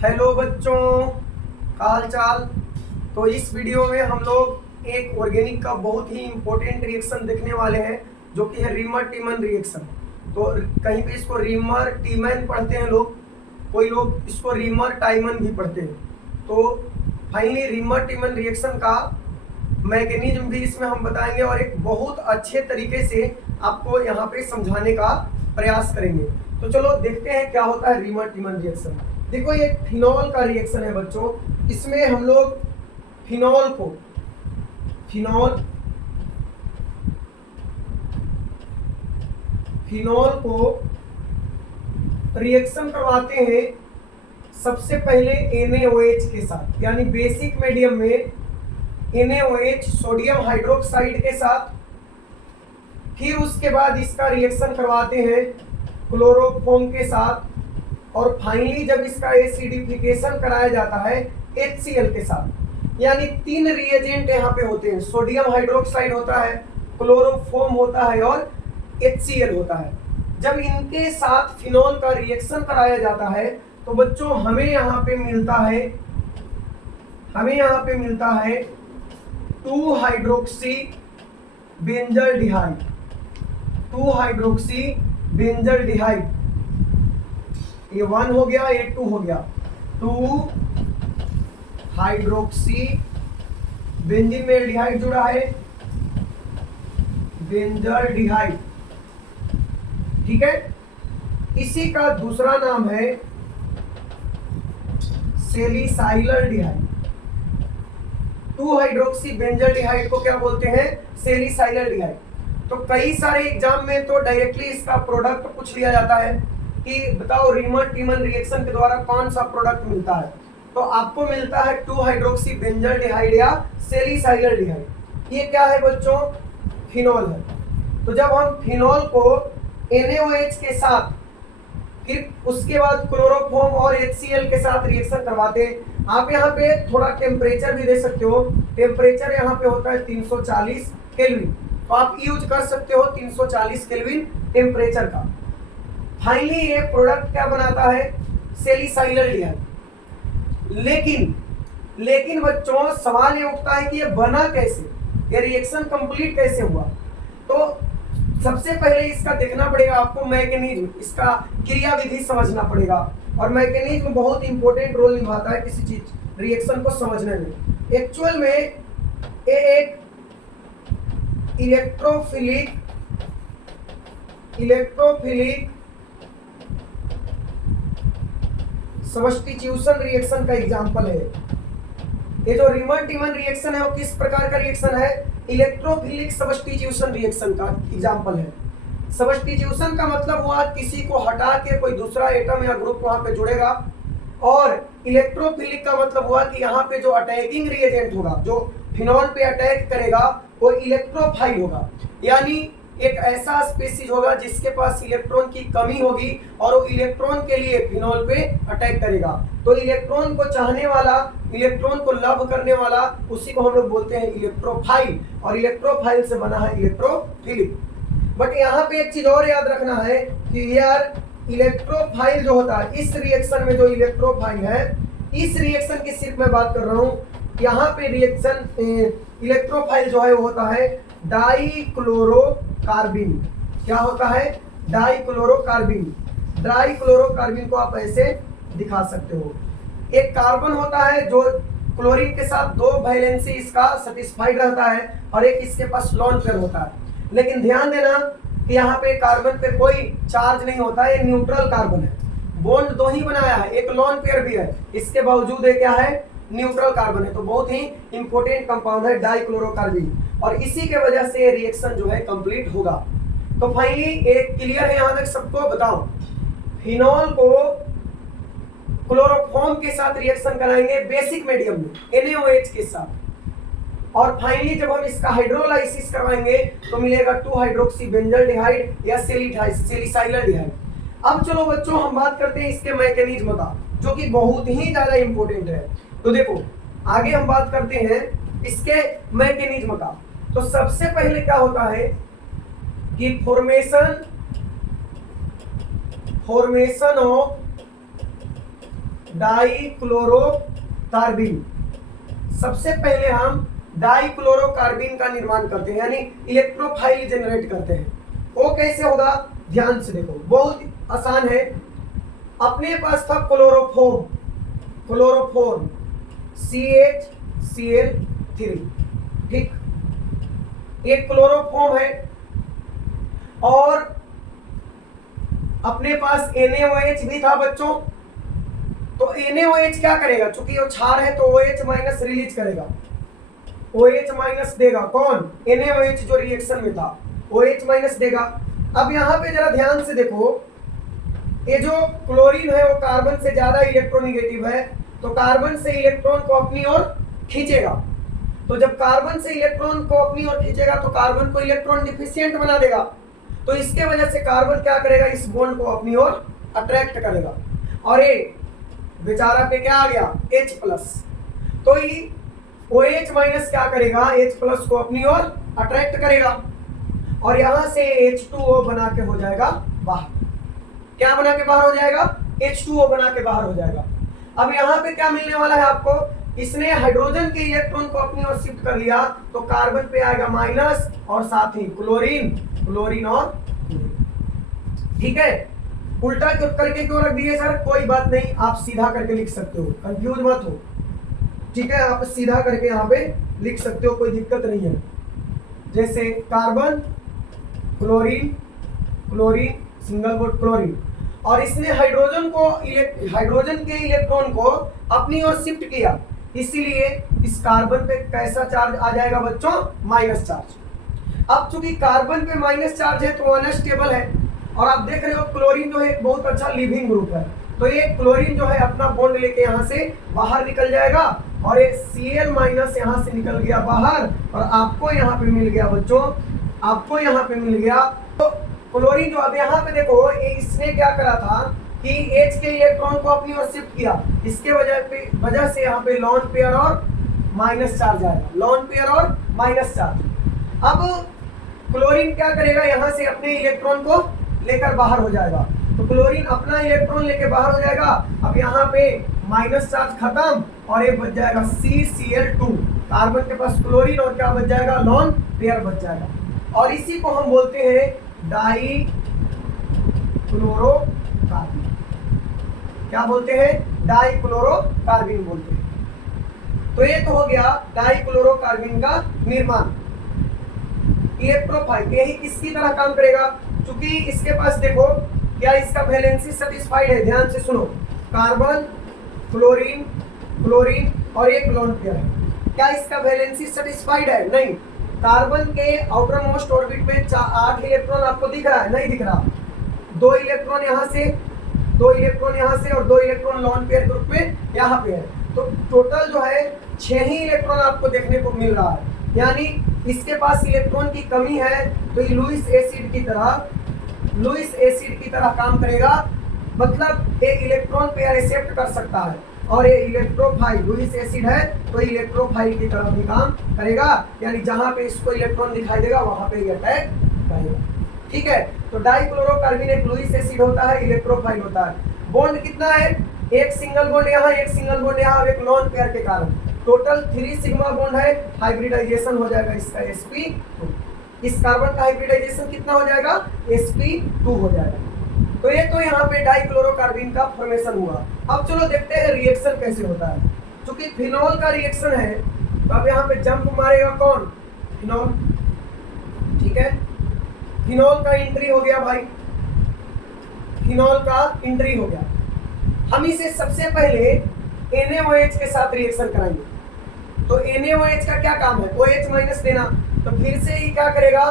Hello बच्चों, का हाल चाल। तो इस वीडियो में हम लोग एक ऑर्गेनिक का बहुत ही इम्पोर्टेंट रिएक्शन देखने वाले हैं, जो कि है रीमर टीमन रिएक्शन। तो कहीं पे इसको रीमर टीमन पढ़ते हैं लोग, कोई लोग इसको रीमर टाइमन भी पढ़ते हैं। तो फाइनली रीमर टीमन रिएक्शन का मैकेनिज्म भी इसमें हम बताएंगे और एक बहुत अच्छे तरीके से आपको यहाँ पे समझाने का प्रयास करेंगे। तो चलो देखते हैं क्या होता है रीमर टीमन रिएक्शन। देखो, ये फिनॉल का रिएक्शन है बच्चों। इसमें हम लोग फिनॉल को रिएक्शन करवाते हैं सबसे पहले NaOH के साथ, यानी बेसिक मीडियम में NaOH सोडियम हाइड्रोक्साइड के साथ। फिर उसके बाद इसका रिएक्शन करवाते हैं क्लोरोफॉर्म के साथ, और फाइनली जब इसका एसिडिफिकेशन कराया जाता है HCl के साथ। यानी 3 रिएजेंट यहाँ पे होते हैं, सोडियम हाइड्रोक्साइड होता है, क्लोरोफॉर्म होता है और HCl होता है। जब इनके साथ फिनॉल का रिएक्शन कराया जाता है तो बच्चों हमें यहाँ पे मिलता है 2 हाइड्रोक्सी बेंजल्डिहाइड। ये 1 हो गया, ये 2 हो गया। 2 हाइड्रोक्सी बेंजीन में एल्डिहाइड जुड़ा है, बेंजल्डिहाइड। ठीक है, इसी का दूसरा नाम है सेलिसाइलडिहाइड। 2 हाइड्रोक्सी बेंजल्डिहाइड को क्या बोलते हैं? सेलिसाइलडिहाइड। तो कई सारे एग्जाम में तो डायरेक्टली इसका प्रोडक्ट पूछ लिया जाता है कि बताओ रीमर टीमन रिएक्शन के द्वारा कौन सा प्रोडक्ट मिलता है। तो आपको मिलता है 2 हाइड्रोक्सी बेंजल्डिहाइड या सेलिसाइलडिहाइड। ये क्या है बच्चों? फिनॉल है। तो जब हम फिनॉल को NaOH के साथ, फिर उसके बाद क्लोरोफॉर्म और HCl के साथ रिएक्शन करवाते हैं। आप यहाँ पे थोड़ा टेम्परेचर भी दे सकते हो। टेम्परेचर यहाँ पे होता है 340 केल्विन, तो आप यूज कर सकते हो 340 केल्विन टेम्परेचर का। फाइनली ये प्रोडक्ट क्या बनाता है? सेलिसाइलडिहाइड। लेकिन बच्चों सवाल ये उठता है कि ये बना कैसे, ये रिएक्शन कंप्लीट कैसे हुआ। तो सबसे पहले इसका देखना पड़ेगा आपको मैकेनिज्म, इसका क्रिया विधि समझना पड़ेगा। और मैकेनिज्म बहुत इंपॉर्टेंट रोल निभाता है किसी चीज रिएक्शन को समझने में। एक्चुअल में ये एक इलेक्ट्रोफिलिक सब्स्टिट्यूशन रिएक्शन का एग्जांपल है। ये जो रीमर टीमन रिएक्शन है वो किस प्रकार का रिएक्शन है? इलेक्ट्रोफिलिक सब्स्टिट्यूशन रिएक्शन का एग्जांपल है। सब्स्टिट्यूशन का मतलब हुआ किसी को हटा के कोई दूसरा एटम या ग्रुप वहां पे जुड़ेगा, और इलेक्ट्रोफिलिक का मतलब हुआ कि यहाँ पे जो अटैकिंग रिएजेंट होगा, जो फिनॉल पे अटैक करेगा, वो इलेक्ट्रोफाइल होगा। यानी एक ऐसा स्पीशीज होगा जिसके पास इलेक्ट्रॉन की कमी होगी और वो इलेक्ट्रॉन के लिए फिनॉल पे अटैक करेगा। तो इलेक्ट्रॉन को चाहने वाला, इलेक्ट्रॉन को लव करने वाला, उसी को हम लोग बोलते हैं इलेक्ट्रोफाइल, और इलेक्ट्रोफाइल से बना है इलेक्ट्रोफिलिक। बट यहाँ पे एक चीज और याद रखना है कि यार इलेक्ट्रोफाइल जो होता है, इस रिएक्शन में जो इलेक्ट्रोफाइल है, इस रिएक्शन की सिर्फ मैं बात कर रहा हूँ। यहाँ पे रिएक्शन इलेक्ट्रोफाइल जो है वो होता है डाइक्लोरोकार्बिन। क्या होता है? डाइक्लोरोकार्बिन। डाइक्लोरोकार्बिन को आप ऐसे दिखा सकते हो। एक कार्बन होता है जो क्लोरीन के साथ 2 वैलेंसी इसका सेटिस्फाइड रहता है, और एक इसके पास लोन पेयर होता है। लेकिन ध्यान देना कि यहाँ पे कार्बन पे कोई चार्ज नहीं होता है, ये न्यूट्रल कार्बन है। बॉन्ड 2 ही बनाया है, एक लोन पेयर भी है, इसके बावजूद ये क्या है? न्यूट्रल कार्बन है। तो बहुत ही इंपॉर्टेंट कंपाउंड है डाइक्लोरोकार्बिन, और इसी के वजह से रिएक्शन जो है कंप्लीट होगा। तो फाइनली एक क्लियर है यहाँ तक सबको? बताओ, फिनॉल को क्लोरोफॉर्म के साथ रिएक्शन कराएंगे बेसिक मीडियम में NaOH के साथ, और फाइनली जब हम इसका हाइड्रोलाइसिस करवाएंगे तो मिलेगा 2 हाइड्रोक्सी बेंजल्डिहाइड या सेलिसाइलडिहाइड। अब चलो बच्चों हम बात करते हैं इसके मैकेनिज्म का, जो कि बहुत ही ज्यादा इंपॉर्टेंट है। तो देखो, आगे हम बात करते हैं इसके मैकेनिज्म का। तो सबसे पहले क्या होता है कि फॉर्मेशन ऑफ डाइक्लोरोकार्बिन। सबसे पहले हम डाइक्लोरोकार्बिन का निर्माण करते हैं, यानी इलेक्ट्रोफाइल जनरेट करते हैं। वो कैसे होगा, ध्यान से देखो, बहुत आसान है। अपने पास था क्लोरोफॉर्म CHCl3, ठीक, एक क्लोरोफॉर्म है। और अपने पास NaOH भी था बच्चों। तो NaOH क्या करेगा, चूंकि वो क्षार है तो OH माइनस रिलीज करेगा, OH माइनस देगा। कौन, NaOH जो रिएक्शन में था OH माइनस देगा। अब यहाँ पे जरा ध्यान से देखो, ये जो क्लोरीन है वो कार्बन से ज्यादा इलेक्ट्रोनेगेटिव है, तो कार्बन से इलेक्ट्रॉन को अपनी ओर खींचेगा। तो जब कार्बन से इलेक्ट्रॉन को अपनी ओर खींचेगा तो कार्बन को इलेक्ट्रॉन डिफिशिएंट बना देगा। तो इसके वजह से कार्बन क्या करेगा, इस बॉन्ड को अपनी ओर अट्रैक्ट करेगा। और ये बेचारा पे क्या आ गया, H+। तो ये OH माइनस क्या करेगा, H+ को अपनी ओर अट्रैक्ट करेगा और यहां से H2O बना के हो जाएगा बाहर। क्या बना के बाहर हो जाएगा, H2O बना के बाहर हो जाएगा। अब यहाँ पे क्या मिलने वाला है आपको, इसने हाइड्रोजन के इलेक्ट्रॉन को अपनी ओर शिफ्ट कर लिया, तो कार्बन पे आएगा माइनस और साथ ही क्लोरीन और ठीक है। उल्टा क्यों करके क्यों रख दिए सर, कोई बात नहीं, आप सीधा करके लिख सकते हो, कंफ्यूज मत हो, ठीक है। आप सीधा करके यहाँ पे लिख सकते हो, कोई दिक्कत नहीं है। जैसे carbon chlorine single bond chlorine, और इसने हाइड्रोजन के इलेक्ट्रॉन को अपनी ओर शिफ्ट किया, इसीलिए इस कार्बन पे कैसा चार्ज आ जाएगा बच्चों, माइनस चार्ज। अब चूंकि कार्बन पे माइनस चार्ज है तो अनस्टेबल है, और आप देख रहे हो क्लोरीन जो है एक बहुत अच्छा लिविंग ग्रुप है, तो ये क्लोरीन जो है अपना बॉन्ड लेके यहाँ से बाहर निकल जाएगा और ये Cl माइनस यहाँ से निकल गया बाहर, और आपको यहाँ पे मिल गया बच्चों, आपको यहाँ पे मिल गया। तो क्लोरीन जो, अब यहाँ पे देखो इसने क्या करा था कि H के इलेक्ट्रॉन को अपनी ओर शिफ्ट किया, इसके वजह से यहाँ पे लॉन पेयर और माइनस चार्ज आएगा, लॉन पेयर और माइनस चार्ज। अब क्लोरीन क्या करेगा, यहाँ से अपने इलेक्ट्रॉन को लेकर बाहर हो जाएगा, तो क्लोरीन अपना इलेक्ट्रॉन लेके बाहर हो जाएगा। अब यहाँ पे माइनस चार्ज खत्म और ये बच जाएगा CCl2, कार्बन के पास क्लोरीन और क्या बच जाएगा, लॉन पेयर बच जाएगा, और इसी को हम बोलते हैं डाइक्लोरोकार्बिन। क्या बोलते हैं, डाइक्लोरोकार्बिन बोलते हैं। तो ये तो हो गया डाइक्लोरोकार्बिन का निर्माण। इलेक्ट्रोफाइल यही किसकी तरह काम करेगा, क्योंकि इसके पास देखो क्या इसका वैलेंसी सेटिस्फाइड है, ध्यान से सुनो, कार्बन क्लोरीन और एक लोन पेयर है, क्या इसका वैलेंसी सेटिस्फाइड है, नहीं। कार्बन के आउटर मोस्ट ऑर्बिट में 8 इलेक्ट्रॉन आपको दिख रहा है, नहीं दिख रहा, 2 इलेक्ट्रॉन यहाँ से, 2 इलेक्ट्रॉन यहाँ से और 2 इलेक्ट्रॉन लॉन पेयर ग्रुप में यहाँ पे है, तो टोटल जो है 6 ही इलेक्ट्रॉन आपको देखने को मिल रहा है, यानी इसके पास इलेक्ट्रॉन की कमी है, तो लुईस एसिड की तरह काम करेगा, मतलब एक इलेक्ट्रॉन पेयर एक्सेप्ट कर सकता है, और ये इलेक्ट्रोफाइल लुईस एसिड है तो इलेक्ट्रोफाइल की तरह भी काम करेगा, यानी जहां पे इसको इलेक्ट्रॉन दिखाई देगा वहां पे ये अटैक करेगा, ठीक है। तो डाइक्लोरोकार्बिन एक लुईस एसिड होता है, इलेक्ट्रोफाइल होता है। बॉन्ड कितना है, एक सिंगल बॉन्ड यहाँ, एक सिंगल बॉन्ड यहाँ, एक लॉन पेयर के कारण टोटल 3 सिग्मा बॉन्ड है, हाइब्रिडाइजेशन हो जाएगा इसका sp2, इस कार्बन का हाइब्रिडाइजेशन कितना हो जाएगा, sp2 हो जाएगा। तो ये तो यहाँ पे डाइक्लोरोकार्बिन का फॉर्मेशन हुआ। अब चलो देखते हैं रिएक्शन कैसे होता है। क्योंकि फिनॉल का रिएक्शन है तो अब यहाँ पे जंप मारेगा कौन, फिनॉल, ठीक है। फिनॉल का एंट्री हो गया भाई, फिनॉल का एंट्री हो गया। हम इसे सबसे पहले NaOH के साथ रिएक्शन कराएंगे। तो NaOH का क्या काम है, OH माइनस देना, तो फिर से ही क्या करेगा,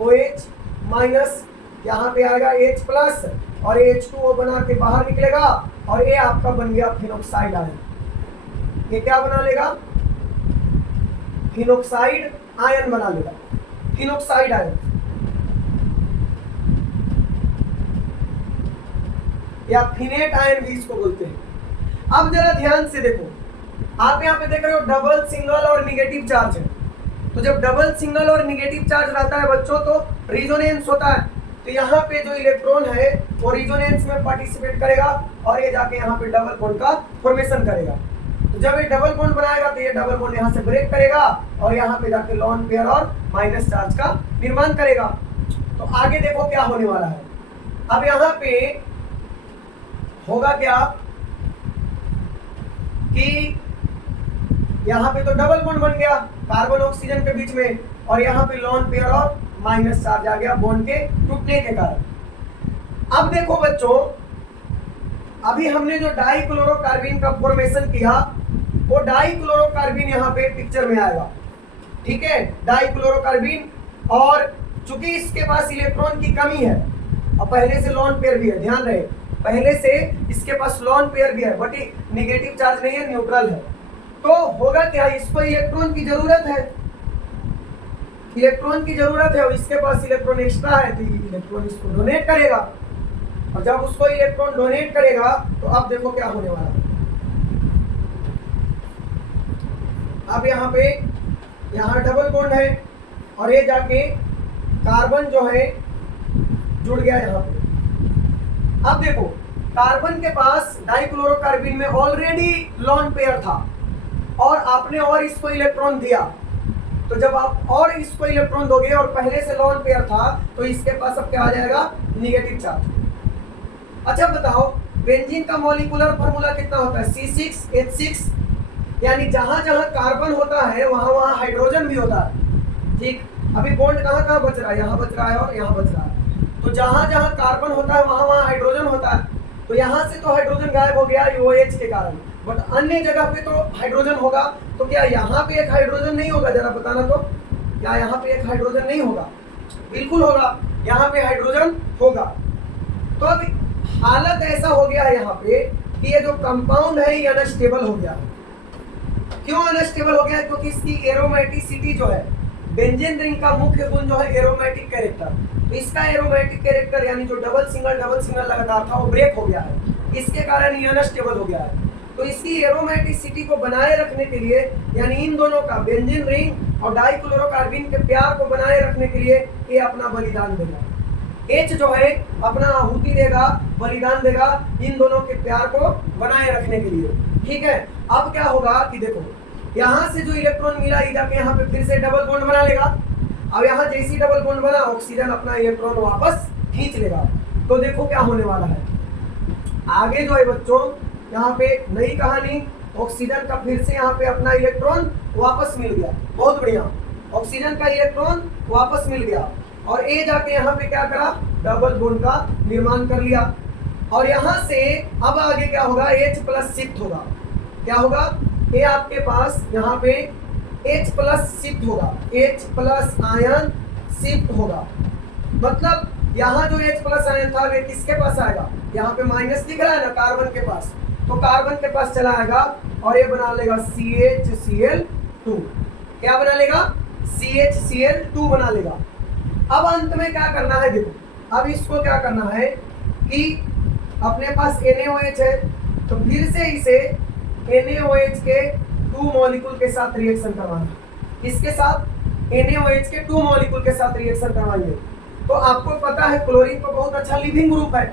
OH माइनस यहाँ पे आएगा H प्लस और H2O बना के बाहर निकलेगा, और ये आपका बन गया फिनोक्साइड आयन। ये क्या बना लेगा, फिनोक्साइड आयन बना लेगा, फिनोक्साइड आयन, या फिनेट आयन भी इसको बोलते हैं। अब जरा ध्यान से देखो, आप यहाँ पे देख रहे हो डबल, सिंगल और निगेटिव चार्ज है, तो जब डबल, सिंगल और निगेटिव चार्ज रहता है बच्चों तो रिजोनेंस होता है, तो यहाँ पे जो इलेक्ट्रॉन है वो रिजोनेंस में पार्टिसिपेट करेगा और ये जाके यहाँ पे डबल बॉन्ड का फॉर्मेशन करेगा। तो जब ये डबल बॉन्ड बनाएगा तो ये डबल बॉन्ड यहाँ से ब्रेक करेगा और यहाँ पे जाके लॉन पेयर और माइनस चार्ज का निर्माण करेगा। तो आगे देखो क्या होने वाला है। अब यहाँ पे होगा क्या कि यहाँ पे तो डबल बॉन्ड बन गया कार्बन ऑक्सीजन के बीच में और यहाँ पे लॉन पेयर और माइनस चार्ज आ गया बॉन्ड के टूटने के कारण। अब देखो बच्चों, अभी हमने जो डाइक्लोरोकार्बन का फॉर्मेशन किया वो डाइक्लोरोकार्बन यहाँ पे पिक्चर में आएगा, ठीक है, डाइक्लोरोकार्बन। और चूंकि इसके पास इलेक्ट्रॉन की कमी है और पहले से लॉन पेयर भी है, ध्यान रहे पहले से इसके पास लॉन पेयर भी है बट नेगेटिव चार्ज नहीं है, न्यूट्रल है। तो होगा क्या, इसको इलेक्ट्रॉन की जरूरत है, इलेक्ट्रॉन की जरूरत है और इसके पास इलेक्ट्रॉन एक्स्ट्रा है तो इलेक्ट्रॉन इसको डोनेट करेगा। और जब उसको इलेक्ट्रॉन डोनेट करेगा तो अब देखो क्या होने वाला है। अब यहाँ पे यहाँ डबल बॉन्ड है और ये जाके कार्बन जो है जुड़ गया यहाँ पे। अब देखो कार्बन के पास डाइक्लोरोकार्बन में ऑलरेडी लॉन पेयर था और आपने और इसको इलेक्ट्रॉन दिया, तो जब आप और इसको इलेक्ट्रॉन दोगे और पहले से लॉन पेयर था तो इसके पास अब क्या आ जाएगा, निगेटिव चार्ज। अच्छा बताओ बेंजीन का मॉलिक्यूलर फार्मूला कितना होता है, C6H6, यानी जहां जहां कार्बन होता है वहां वहां हाइड्रोजन भी होता है, ठीक। अभी बॉन्ड कहां कहां बच रहा है, यहाँ बच रहा है और यहाँ बच रहा है। तो जहां जहां कार्बन होता है वहां वहां हाइड्रोजन होता है। तो यहाँ से तो हाइड्रोजन गायब हो गया OH के कारण, बट अन्य जगह पे तो हाइड्रोजन होगा। तो क्या यहाँ पे एक हाइड्रोजन नहीं होगा, जरा बताना तो, क्या यहाँ पे एक हाइड्रोजन नहीं होगा? बिल्कुल होगा, यहाँ पे हाइड्रोजन होगा। तो अब हालत ऐसा हो गया है यहाँ पे कि ये जो कंपाउंड है ये अनस्टेबल हो गया। क्यों अनस्टेबल हो गया? क्योंकि इसकी एरोमेटिसिटी जो है, बेंजीन रिंग का मुख्य गुण जो है एरोमेटिक कैरेक्टर, इसका एरोमेटिक कैरेक्टर यानी जो डबल सिंगल लगातार था वो ब्रेक हो गया है, इसके कारण ये अनस्टेबल हो गया है। तो इसकी एरोमेटिसिटी को बनाए रखने के लिए, यानी इन दोनों का बेंजीन रिंग और डाइक्लोरोकार्बन के प्यार को बनाए रखने के लिए ये अपना बलिदान देगा। H जो है अपना आहुति देगा, बलिदान देगा इन दोनों के प्यार को बनाए रखने के लिए, ठीक है। अब क्या होगा कि देखो यहाँ से जो इलेक्ट्रॉन मिला ये जाके यहाँ पे फिर से डबल बॉन्ड बना लेगा। अब यहाँ जैसी डबल बॉन्ड बना ऑक्सीजन अपना इलेक्ट्रॉन वापस खींच लेगा। तो देखो क्या होने वाला है आगे जो है बच्चों, यहाँ पे नई कहानी, ऑक्सीजन का फिर से यहाँ पे अपना इलेक्ट्रॉन वापस मिल गया, बहुत बढ़िया, ऑक्सीजन का इलेक्ट्रॉन वापस मिल गया और ए जाके यहाँ पे क्या करा, डबल बॉन्ड का निर्माण कर लिया। और यहाँ से अब आगे क्या होगा, H+ शिफ्ट होगा। क्या होगा, ये आपके पास यहाँ पे H+ शिफ्ट होगा, H+ आयन शिफ्ट होगा। मतलब यहाँ जो H+ आयन था वे किसके पास आएगा, यहाँ पे माइनस दिख रहा है ना कार्बन के पास, तो कार्बन के पास चला आएगा और ये बना लेगा CHCl2। क्या बना लेगा, CHCl2 बना लेगा। अब अंत में क्या करना है, देखो अब इसको क्या करना है कि अपने पास NaOH है तो फिर से इसे NaOH के 2 मॉलिक्यूल के साथ रिएक्शन करवाना। किसके साथ, NaOH के 2 मॉलिक्यूल के साथ रिएक्शन करवाएंगे। तो आपको पता है क्लोरीन तो बहुत अच्छा लिविंग ग्रुप है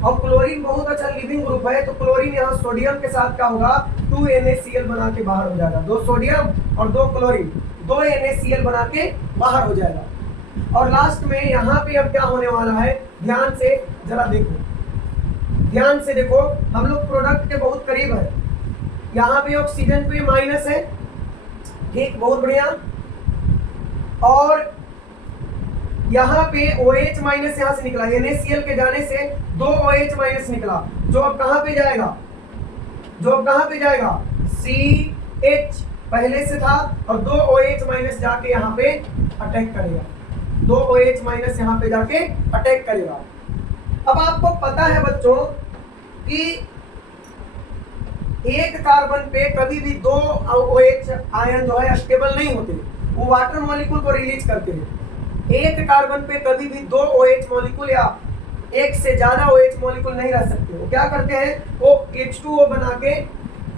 और क्लोरीन बहुत अच्छा लिविंग ग्रुप है, तो क्लोरीन यहाँ सोडियम के साथ क्या होगा, 2 NaCl बना के बाहर हो जाएगा, 2 सोडियम और 2 क्लोरीन, 2 NaCl बना के बाहर हो जाएगा। और लास्ट में यहाँ पे अब क्या होने वाला है, ध्यान से जरा देखो, ध्यान से देखो, हम लोग प्रोडक्ट के बहुत करीब है। यहाँ पे ऑक्सीजन पे माइनस है, ठीक, बहुत बढ़िया। और यहाँ पे OH माइनस यहाँ से निकला, NaCl के जाने से 2 OH माइनस निकला, जो अब कहाँ पे जाएगा, जो अब कहाँ पे जाएगा, CH पहले से था और 2 OH माइनस जाके यहाँ पे अटैक करेगा, 2 OH माइनस यहाँ पे जाके अटैक करेगा। अब आपको पता है बच्चों कि एक कार्बन पे कभी भी 2 OH आयन जो है स्टेबल नहीं होते, वो वाटर मॉलिक्यूल को रिलीज करते हैं। एक कार्बन पे कभी भी 2 OH मॉलिक्यूल या एक से ज्यादा OH मॉलिक्यूल नहीं रह सकते। वो क्या करते हैं, वो H2O बना के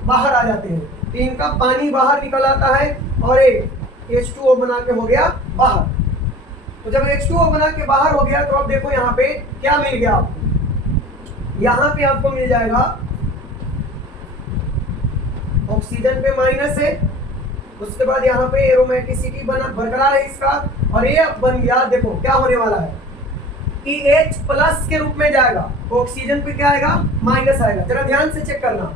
बाहर आ जाते हैं, तो इनका पानी बाहर निकल आता है और एक H2O बना के हो गया बाहर। तो जब H2O बना के बाहर हो गया तो अब देखो यहाँ पे क्या मिल गया आपको, यहां पे आपको मिल जाएगा ऑक्सीजन पे माइनस है, उसके बाद यहाँ पे एरोमेटिसिटी बना बरकरार है इसका, और ये अब बन गया, देखो क्या होने वाला है कि H प्लस के रूप में जाएगा, ऑक्सीजन पे क्या आएगा, माइनस आएगा। जरा ध्यान से चेक करना,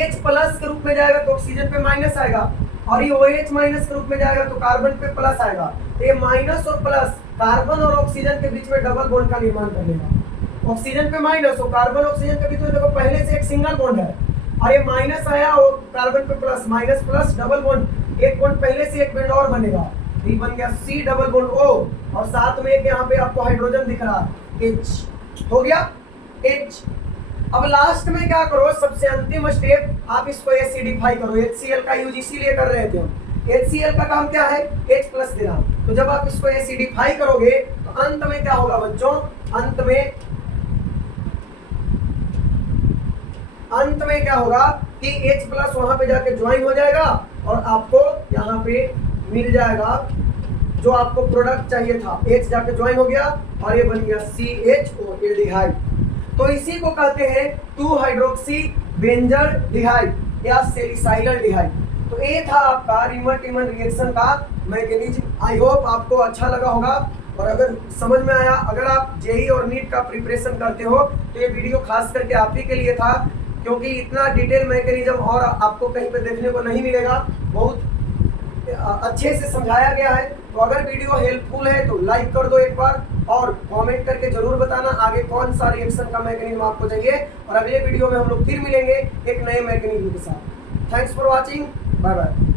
H प्लस के रूप में जाएगा तो ऑक्सीजन पे माइनस आएगा, और ये OH माइनस के रूप में जाएगा तो कार्बन पे प्लस आएगा। तो ये माइनस और प्लस कार्बन और ऑक्सीजन के बीच में डबल बॉन्ड का निर्माण कर लेगा। ऑक्सीजन पे माइनस और कार्बन ऑक्सीजन के बीच में देखो पहले से एक सिंगल बॉन्ड है, और ये माइनस आया और कार्बन पे plus, minus plus double bond, एक बॉन्ड पहले से एक बॉन्ड और बनेगा, ये बन गया C डबल बॉन्ड O, और साथ में एक यहाँ पे आपको हाइड्रोजन दिख रहा है H, हो गया H। अब लास्ट में क्या करो, सबसे अंतिम स्टेप आप इसको एसिडिफाई करो। HCl का यूज इसीलिए कर रहे थे हम, HCl का काम क्या है, H प्लस देना। तो जब आप इसको एसिडिफाई करोगे तो अंत में क्या होगा बच्चों, अंत में क्या होगा कि H प्लस वहां पे जाके ज्वाइन हो जाएगा, और आपको यहाँ पे मिल जाएगा जो आपको प्रोडक्ट चाहिए था, H जाके ज्वाइन हो गया और ये बन गया CHO एल्डिहाइड। तो इसी को कहते हैं 2 हाइड्रोक्सी बेंजल्डिहाइड या सैलिसाइलडिहाइड। तो ये था आपका रीमन-टिमन रिएक्शन का मैकेनिज्म। आई होप आपको अच्छा लगा होगा, और अगर समझ में आया, अगर आप जेई और नीट का प्रिपरेशन करते हो तो ये वीडियो खास करके आप ही के लिए था, क्योंकि इतना डिटेल मैकेनिज्म और आपको कहीं पे देखने को नहीं मिलेगा, बहुत अच्छे से समझाया गया है। तो अगर वीडियो हेल्पफुल है तो लाइक कर दो एक बार, और कमेंट करके जरूर बताना आगे कौन सा रिएक्शन का मैकेनिज्म आपको चाहिए, और अगले वीडियो में हम लोग फिर मिलेंगे एक नए मैकेनिज्म के साथ। Thanks for watching, bye bye.